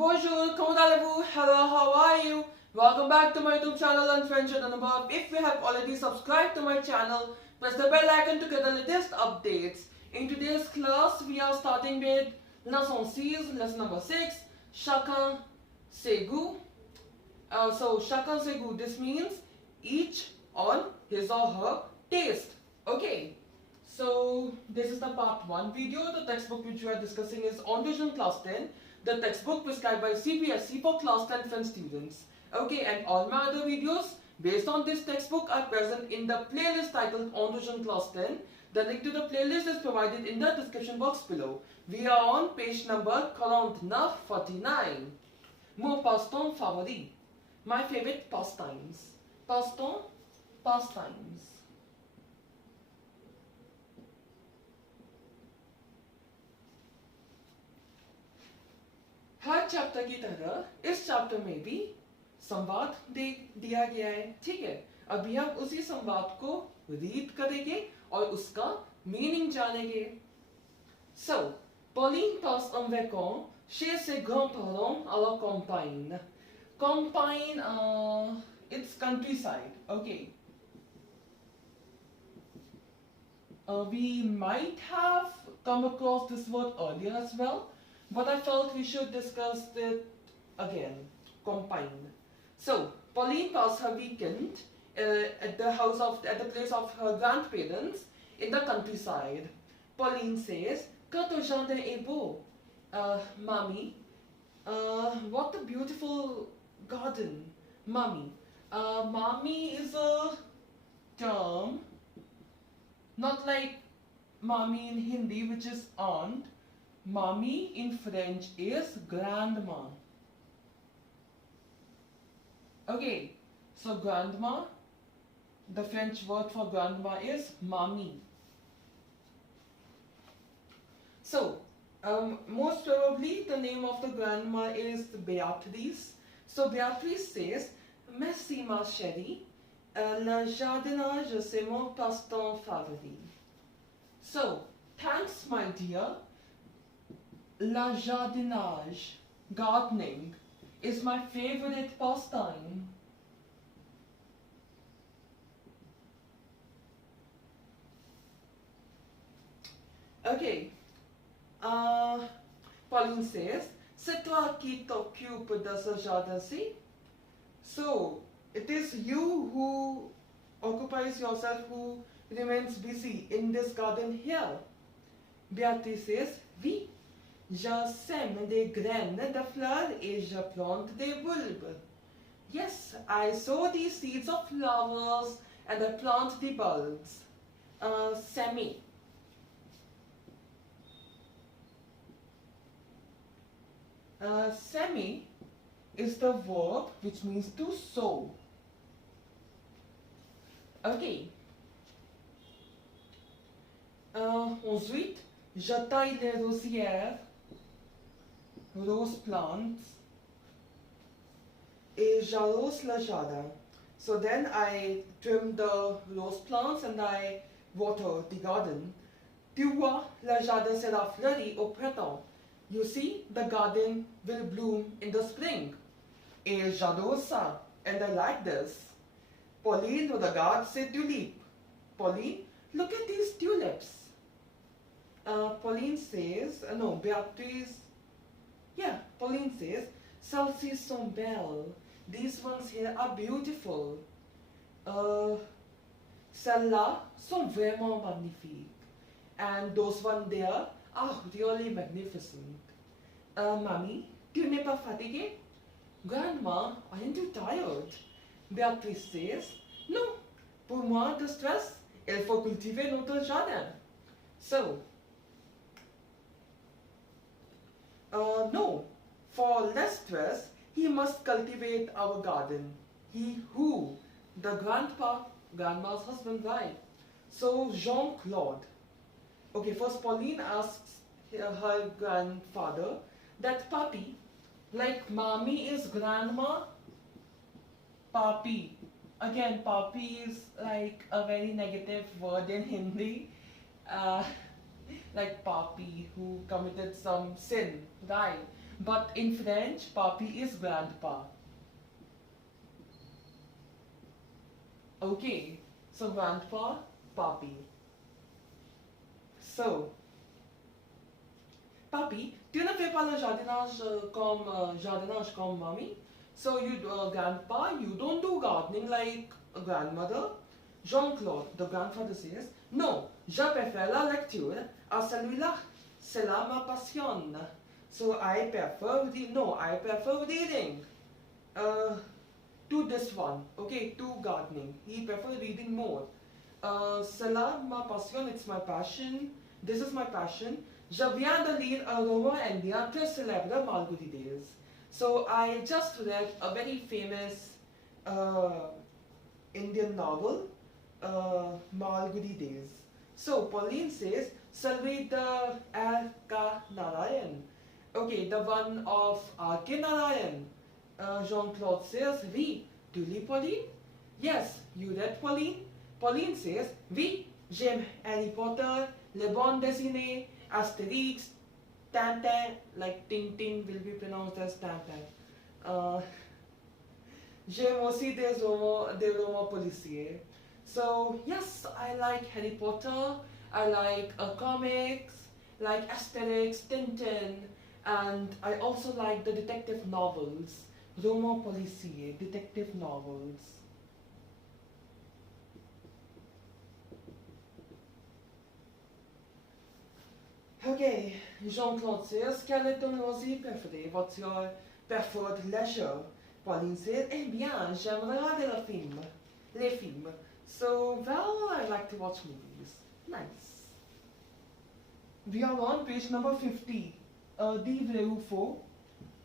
Bonjour, comment allez-vous? Hello, how are you? Welcome back to my YouTube channel Entre Jeunes Anubhav. If you have already subscribed to my channel, press the bell icon to get the latest updates. In today's class, we are starting with Lesson 6, lesson number 6, Chacun ses goûts. Chacun ses goûts, this means each on his or her taste. Okay. So, this is the part 1 video. The textbook which we are discussing is Entre Jeunes Class 10. The textbook prescribed by CBSE for class 10 students. Okay, and all my other videos based on this textbook are present in the playlist titled Entre Jeunes Class 10. The link to the playlist is provided in the description box below. We are on page number 49. Mon passe-temps favori. My favorite pastimes. Passe-temps, pastimes. Her chapter की तरह इस chapter में भी संवाद दिया गया है. ठीक है, अभी हम उसी संवाद को रीड करेंगे और उसका मीनिंग जानेंगे. So, Pauline passe un vacances chez ses grands-parents à la campagne. Campagne, it's countryside. Okay. We might have come across this word earlier as well, but I felt we should discuss it again. Campagne. So, Pauline passed her weekend at the place of her grandparents in the countryside. Pauline says, "Que ton jardin est beau, Mommy. What a beautiful garden, Mommy." Mommy is a term, not like mommy in Hindi, which is aunt. Mommy in French is grandma. Okay, so grandma, the French word for grandma is mamie. So, most probably the name of the grandma is Beatrice. So Beatrice says, "Merci ma chérie, le jardinage c'est mon passe-temps favori." So, thanks my dear. La jardinage, gardening, is my favorite pastime. Okay. Pauline says, "C'est toi qui t'occupes de ce jardin-ci?" So, it is you who occupies yourself, who remains busy in this garden here. Beatrice says, "Oui. Je sème des graines de fleurs et je plante des bulbes." Yes, I sow these seeds of flowers and I plant the bulbs. Semi. Semi is the verb which means to sow. Okay. Ensuite, je taille les rosières, rose plants, et j'arrose le jardin. So then I trim the rose plants and I water the garden. Tu vois, le jardin sera fleuri au printemps. You see, the garden will bloom in the spring. Et j'adore ça, and I like this. Pauline regarde ces tulipes. Pauline, look at these tulips. Pauline says, Pauline says, "Celles-ci sont belles. These ones here are beautiful. Celles-là sont vraiment magnifiques. And those ones there are really magnificent. Mommy, tu n'es pas fatiguée? Grandma, aren't you tired?" Beatrice says, "Non, pour moi de stress, il faut cultiver notre jardin." So, no, for less stress, he must cultivate our garden. He who? The grandma's husband, right? So, Jean-Claude. Okay, first Pauline asks her grandfather that Papi, like mommy is grandma, Papi. Again, Papi is like a very negative word in Hindi. Like Papi who committed some sin, right? But in French, papi is grandpa. Okay, so grandpa, papi. So, papi, tu ne fais pas le jardinage comme mommy? So you grandpa, you don't do gardening like a grandmother. Jean-Claude, the grandfather says, non, je préfère la lecture à celui-là. Cela me passionne. So I prefer reading. To this one, okay, to gardening. He prefers reading more. Cela me passionne, it's my passion. This is my passion. Je viens de lire un roman indien très célèbre, Malgudi Days. So I just read a very famous Indian novel, Malgudi Days. So Pauline says, celui de R.K. Narayan. Okay, the one of R.K. Narayan. Jean-Claude says, oui. Tu lis Pauline? Yes, you read Pauline? Pauline says, oui, j'aime Harry Potter, les bandes dessinées, Astérix, Tintin, like Tintin will be pronounced as Tintin. J'aime aussi des romans policiers. So, yes, I like Harry Potter, I like comics, like Asterix, Tintin, and I also like the detective novels, romans policiers, detective novels. Okay, Jean-Claude says, quel est ton loisir préféré? What's your preferred leisure? Pauline says, eh bien, j'aime regarder les films. So, well, I like to watch movies. Nice. We are on page number 50. Dit vrai ou faux,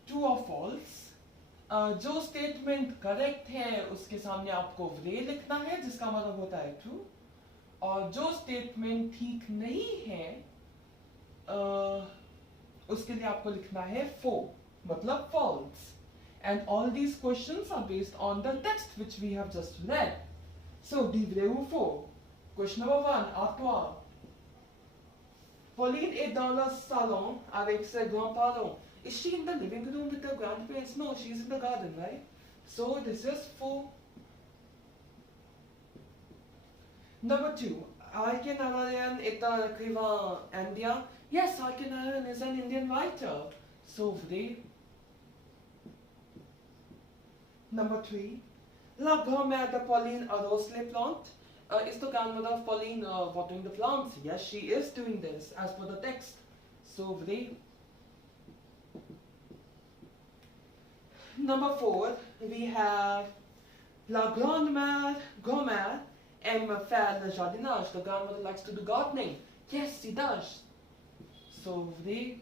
true or false. जो statement correct है उसके सामने आपको vrai लिखना है जिसका मतलब होता है true. और जो स्टेटमेंट ठीक नहीं है उसके लिए आपको लिखना है faux, मतलब false. And all these questions are based on the text which we have just read. So, dit vrai ou faux? Question number 1, à toi. Pauline est dans le salon avec ses grands-parents. Is she in the living room with her grandparents? No, she's in the garden, right? So, this is faux. Number 2, R.K. Narayan est un écrivain indien. Yes, R.K. Narayan is an Indian writer. So, vrai. Number 3, la grand-mère de Pauline arrose les plantes. Is the grandmother of Pauline watering the plants? Yes, she is doing this as per the text. So, vrai. Number 4, we have la grand-mère aime faire le jardinage. The grandmother likes to do gardening. Yes, she does. So, vrai.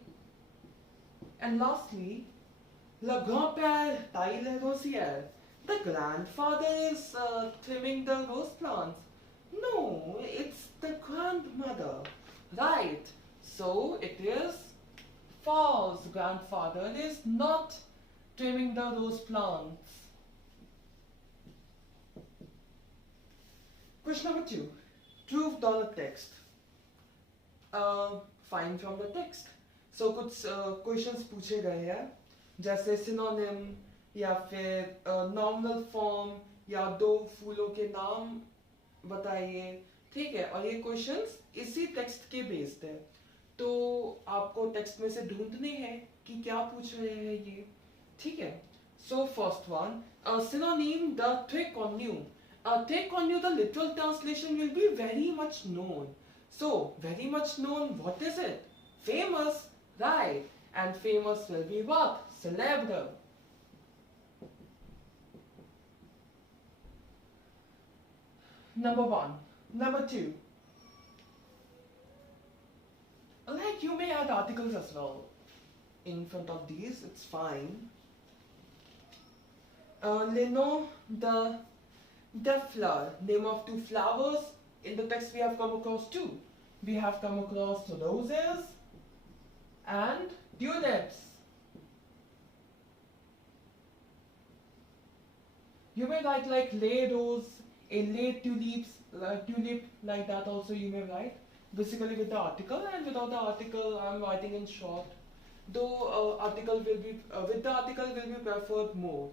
And lastly, le grand-père taille les rosières. The grandfather is trimming the rose plants. No, it's the grandmother. Right. So it is false. Grandfather is not trimming the rose plants. Question number 2. Prove dans le texte. Find from the text. So कुछ questions पूछे गए हैं जैसे synonym या फिर nominal form या दो फूलों के नाम बताइए, ठीक है. और ये क्वेश्चंस इसी टेक्स्ट के बेस्ड है, तो आपको टेक्स्ट में से ढूंढने हैं कि क्या पूछ रहे हैं ये, ठीक है. So first one, synonym the trick on you. Trick on you, the literal translation will be very much known. So very much known, what is it? Famous, right? And famous will be what? Celebre. Number 1. Number 2. Like you may add articles as well in front of these, it's fine. Les noms de fleurs, name of two flowers. In the text we have come across two. We have come across roses and tulips. You may write like les roses, a les tulips, tulip, like that also you may write. Basically with the article, and without the article I'm writing in short. though article will be with the article will be preferred more.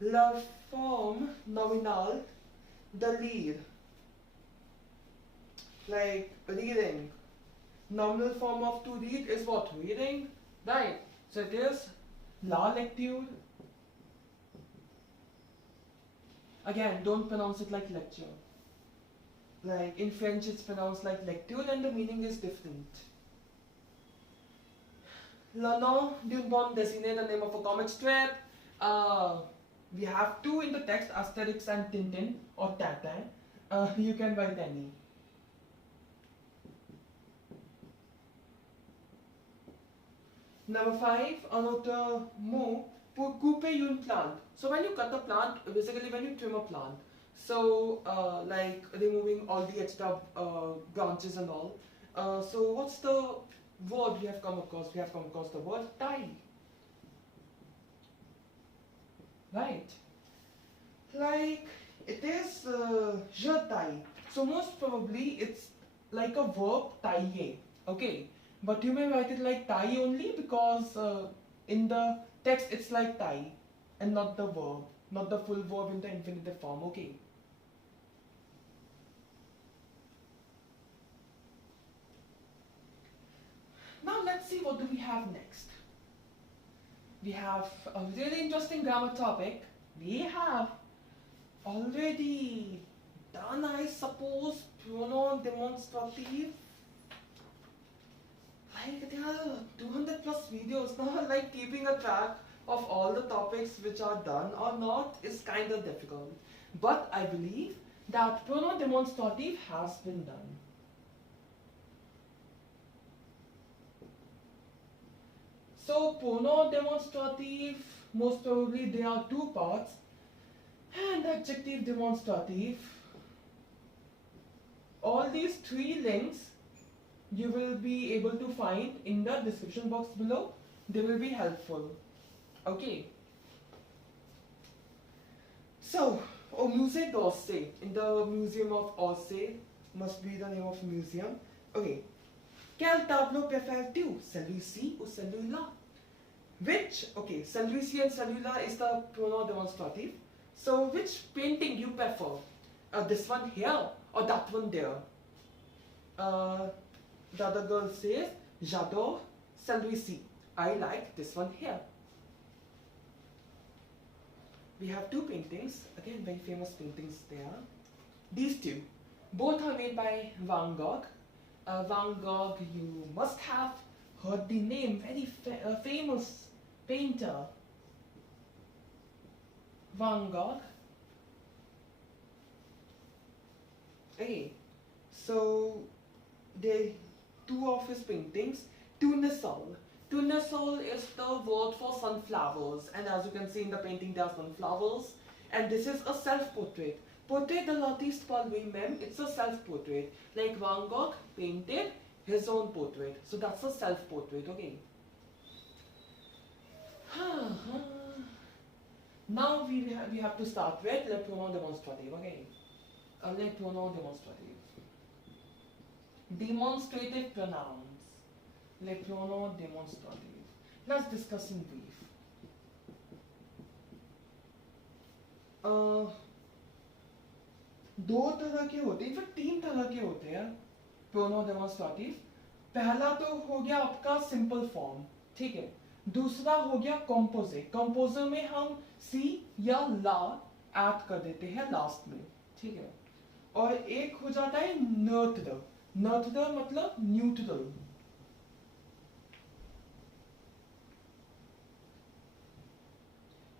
La form nominal, the lead, like reading. Nominal form of to read is what? Reading, right? So it is la lecture. Again, don't pronounce it like lecture. Like in French, it's pronounced like lecture, and the meaning is different. Le nom d'une bande dessinée, the name of a comic strip. We have two in the text, Asterix and Tintin or Tintin. You can write any. Number 5, un autre mot pour couper une plante. So when you cut a plant, basically when you trim a plant, so like removing all the extra branches and all. So what's the word we have come across? We have come across the word tie. Right? Like it is je taille. So most probably it's like a verb tailler. Okay. But you may write it like tie only because in the text it's like tie and not the verb, not the full verb in the infinitive form. Okay. Now let's see what do we have next. We have a really interesting grammar topic. We have already done, I suppose, pronoun demonstrative. Like there are 200 plus videos now, like keeping a track of all the topics which are done or not is kind of difficult. But I believe that pronoun demonstrative has been done. So pronoun demonstrative, most probably there are two parts, and adjective demonstrative. All these three links you will be able to find in the description box below. They will be helpful. Okay. So, au musée d'Orsay, in the museum of Orsay, must be the name of museum. Okay. Quel tableau préfères-tu? Celui-ci ou celui-là? Which, okay, celui-ci and celui-là is the pronoun demonstrative. So, which painting you prefer? This one here or that one there? The other girl says, j'adore celui-ci. I like this one here. We have two paintings, again very famous paintings there. These two, both are made by Van Gogh. Van Gogh, you must have heard the name, very famous painter. Van Gogh. Okay, so they two of his paintings. Tournesol. Tournesol is the word for sunflowers, and as you can see in the painting there are sunflowers, and this is a self-portrait. Portrait de l'artiste par lui-même, it's a self-portrait. Like Van Gogh painted his own portrait, so that's a self-portrait, okay. Now we have to start with le pronom démonstratif, okay. Le pronom démonstratif. Demonstrative pronouns. Les pronoms démonstratifs. Let's discuss in brief. दो तरह के होते हैं, फिर तीन तरह के होते हैं प्रोनोन डेमोन्स्ट्रेटिव. पहला तो हो गया आपका सिंपल फॉर्म, ठीक है. दूसरा हो गया कंपोजिट. कंपोजर में हम सी या ला ऐड कर देते हैं लास्ट में, ठीक है. और एक हो जाता है न्यूट्रल. न्यूट्रल मतलब neutral.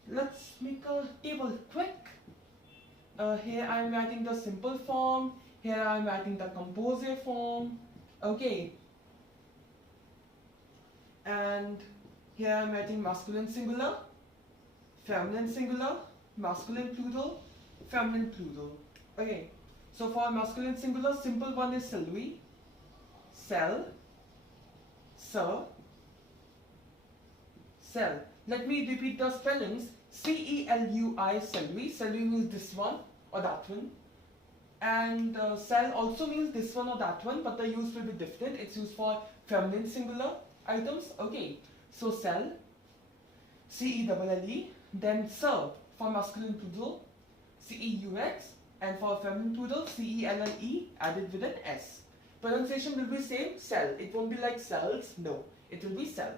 Let's make a table quick. Here I am writing the simple form. Here I am writing the composite form. Okay. And here I am writing masculine singular, feminine singular, masculine plural, feminine plural. Okay. So for masculine singular, simple one is celui, cell, sir, cell. Let me repeat the spellings. C-E-L-U-I, celui. Celui means this one or that one. And cell also means this one or that one, but the use will be different. It's used for feminine singular items. Okay. So cell, C-E-L-L-E, then sir for masculine plural, C-E-U-X, and for feminine plural, C-E-L-L-E added with an S. Pronunciation will be same, cell. It won't be like cells, no. It will be cell.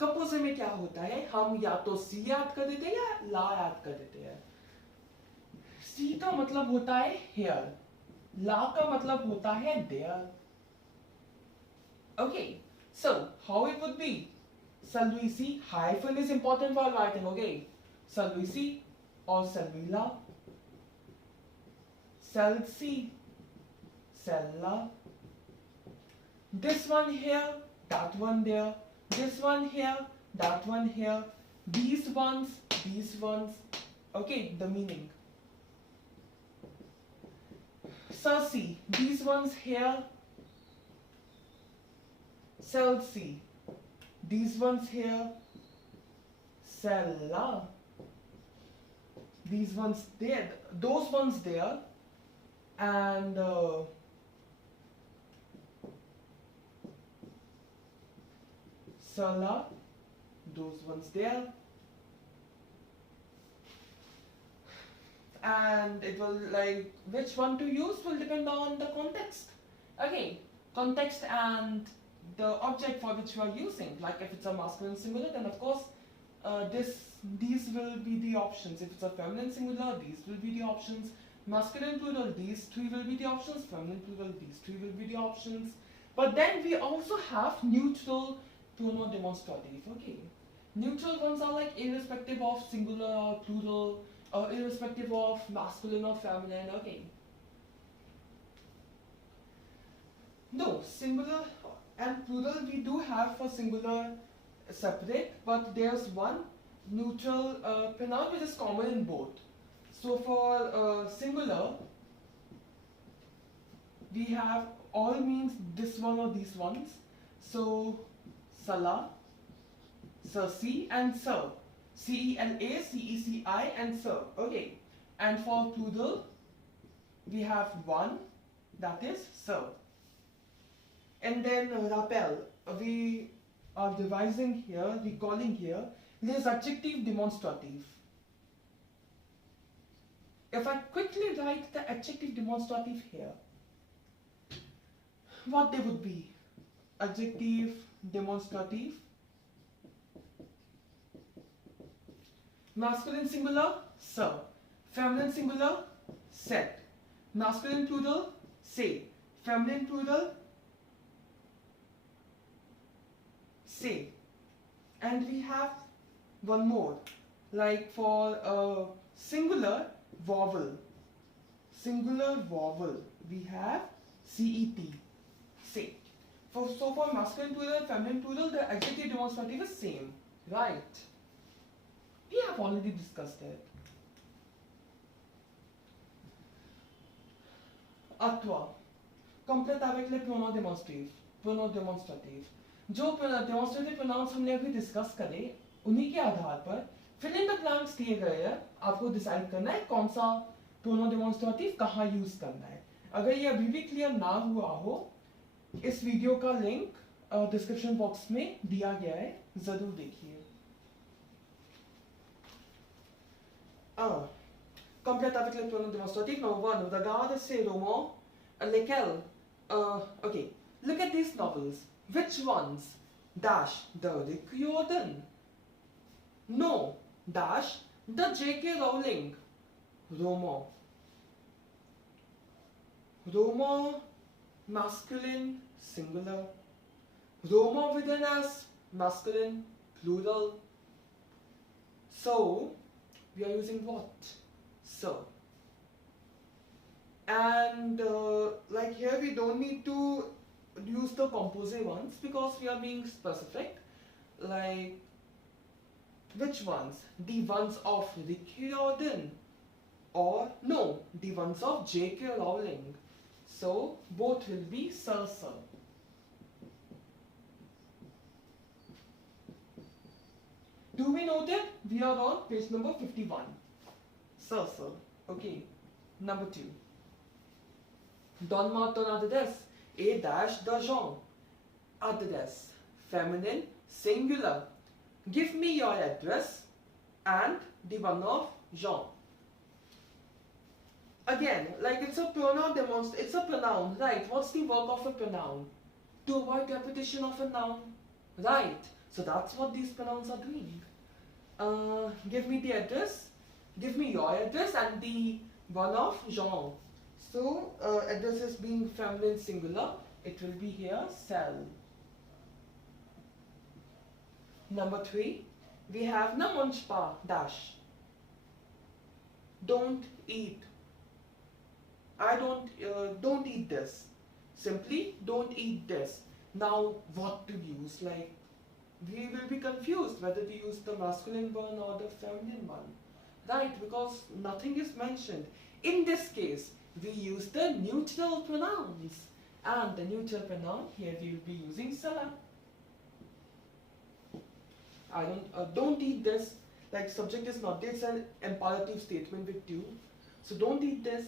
Composer में क्या होता है, हम या तो सी याद कर देते हैं या ला याद कर देते हैं. सी का मतलब होता है here, ला का मतलब होता है there. Okay, so how it would be? Shall we see? Hyphen is important for writing. Okay, shall we see or shall we la? Shall see, shall la. This one here, that one there. This one here, that one here, these ones, okay, the meaning. Shall see, these ones here, shall see, these ones here, shall la, these ones there, those ones there, and Sala, those ones there, and it will like which one to use will depend on the context. Okay, context and the object for which you are using. Like if it's a masculine singular, then of course these will be the options. If it's a feminine singular, these will be the options. Masculine plural, these three will be the options. Feminine plural, these three will be the options. But then we also have neutral pronoun demonstrative. Okay, neutral ones are like irrespective of singular or plural, or irrespective of masculine or feminine. Okay, no, singular and plural we do have for singular separate, but there's one neutral pronoun which is common in both. So for singular we have all means this one or these ones. So Sala, Cerci, and Sir. C-E-L-A, C-E-C-I, and Sir. Okay. And for plural, we have one, that is Sir. And then rappel, we are devising here, recalling here, les adjectifs démonstratifs. If I quickly write the adjective demonstrative here, what they would be? Adjective demonstrative, masculine singular, sir, feminine singular, said, masculine plural, say, feminine plural, say. And we have one more, like for singular vowel, we have C-E-T, say. So for masculine plural, feminine plural, the adjective demonstrative is same, right? We have already discussed it. Atwa, complète avec les pronoms démonstratifs. जो demonstrative pronouns हमने अभी discuss करे, उन्हीं के आधार पर fill in the blanks दिए गए हैं. आपको डिसाइड करना है कौन सा pronoun demonstrative कहाँ यूज करना है. अगर ये अभी भी क्लियर ना हुआ हो, इस वीडियो का लिंक डिस्क्रिप्शन बॉक्स में दिया गया है, जरूर देखिए. Complète avec les pronoms démonstratifs. Number one, regarde ces romans, lesquels, okay, look at these novels. Which ones? Dash, the Rick Riordan. No, dash, the J.K. Rowling. Roman. Roman, masculine, singular. Roman with an S, masculine, plural. So, we are using what? So. And like here we don't need to use the composite ones because we are being specific. Like, which ones? The ones of Rick Riordan. Or, no, the ones of J.K. Rowling. So, both will be sir. Do we note it? We are on page number 51. Sir. Okay. Number 2. Don Martin de des. A dash de Jean. Adresse, feminine, singular. Give me your address and the one of Jean. Again, like it's a pronoun it's a pronoun, right? What's the work of a pronoun? To avoid repetition of a noun, right? So that's what these pronouns are doing. Give me the address, give me your address and the one of Jean. So address is being feminine singular, it will be here cell. Number 3, we have na mange pas dash. Don't eat. I don't eat this. Simply don't eat this. Now what to use? Like we will be confused whether to use the masculine one or the feminine one, right? Because nothing is mentioned. In this case, we use the neutral pronouns, and the neutral pronoun here we will be using cela. I don't eat this. Like subject is not there. It's an imperative statement with do. So don't eat this.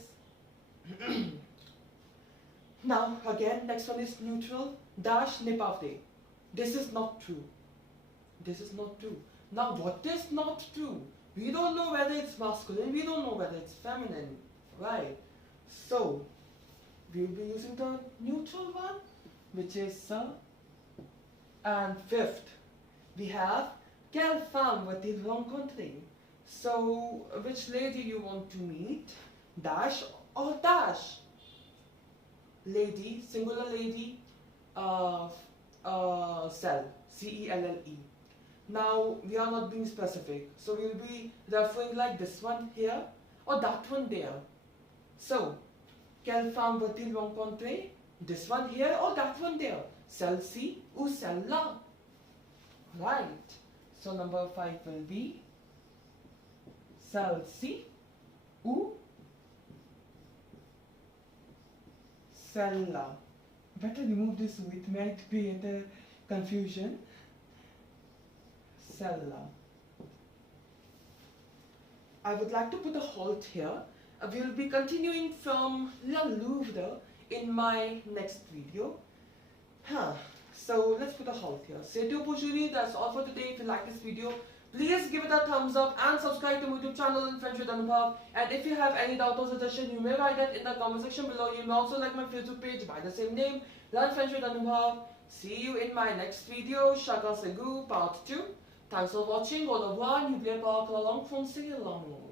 Now again, next one is neutral. Dash ne pas vrai. This is not true. This is not true. Now what is not true? We don't know whether it's masculine, we don't know whether it's feminine, right? So we will be using the neutral one, which is ça. And 5th, we have quelle femme va-t-il rencontrer? So which lady you want to meet? Dash or dash? Lady, singular lady, cell, C-E-L-L-E. Now we are not being specific, so we will be referring like this one here or that one there. So, quelle femme va-t-il rencontrer? This one here or that one there? Celle-ci ou celle-là. Right. So number 5 will be celle-ci ou celle-là. Better remove this ou, it might create a confusion. Celle-là. I would like to put a halt here. We will be continuing from Le Louvre in my next video. So let's put a halt here. C'est tout pour aujourd'hui. That's all for today. If you like this video, please give it a thumbs up and subscribe to my YouTube channel in French with Anubhav. And if you have any doubt or suggestion, you may write it in the comment section below. You may also like my Facebook page by the same name, Learn French with Anubhav. See you in my next video, Chacun ses, Goûts, part 2. Thanks for watching. Au revoir. N'oubliez pas que la langue française est l'amour.